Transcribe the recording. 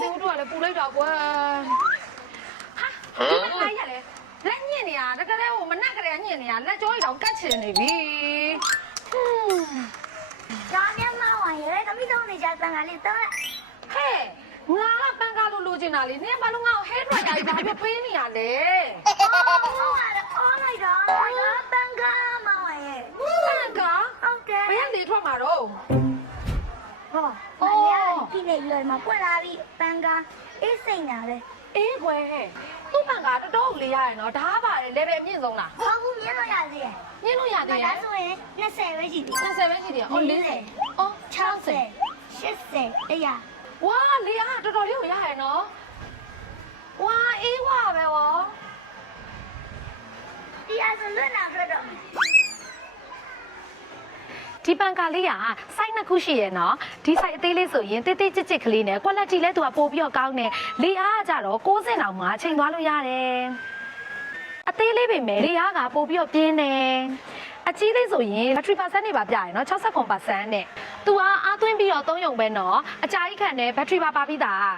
လည်းပူလိုက်တော့ကွာဟာဒီမလိုက်ရလေလက်ညစ်နေရတကယ်လည်းဟိုမနက်ကလေးညစ်နေရလက်ကြောကြီးတော့ကတ်ချင်နေပြီဟွန်းဒါနဲ့မဝိုင်းရဲတမိတော့နေကြတန်ကလေးတော့ဟဲ့ငါကပန်းကားလို့လိုချင်တာလေနင်ဘာလို့ငါ့ကို hair dryer ကြီးဘာဖြစ်ပေးနေရလဲဟိုကတော့အော်လိုက်တော့ငါတန်ကမဝိုင်းရဲပန်းကားဟုတ်တယ်ဘယ်ကနေထွက်မှာတော့ဟော မရပြီလေရွယ်မှာပွက်လာပြီတန်ကအေးစိတ်ညာလေအေးခွဲသူ့ပန်းကားတော်တော်လေးရရနော်ဒါပါလေ level အမြင့်ဆုံးလားဟောဘူးမြင်လို့ရသေးတယ်မြင့်လို့ရဒါသေးရဲ့ဆိုရင်20ပဲရှိသေးတယ်20ပဲရှိတယ်အော်40အော်60 80 100ဝါလေအားတော်တော်လေးကိုရရနော်ဝါအေးဝါပဲဗောတရားစလွတ်နာပြတော့ ဒီပန်ကာလေးက site နှစ်ခုရှိရယ်နော်ဒီ site အသေးလေးဆိုရင်တိတ်တိတ်ကြစ်ကြစ်ကလေးနဲ့ quality လဲသူကပို့ပြီးတော့ကောင်းတယ်လေအားကကြတော့60တောင်မှချိန်သွားလို့ရတယ်အသေးလေးပဲမယ်လေအားကပို့ပြီးတော့ပြင်းတယ်အကြီးလေးဆိုရင် battery percent နေပါပြရယ်နော်60%နဲ့သူကအားသွင်းပြီးတော့သုံးယုံပဲနော်အကြာကြီးခံတယ် battery ပါပါပြီးသား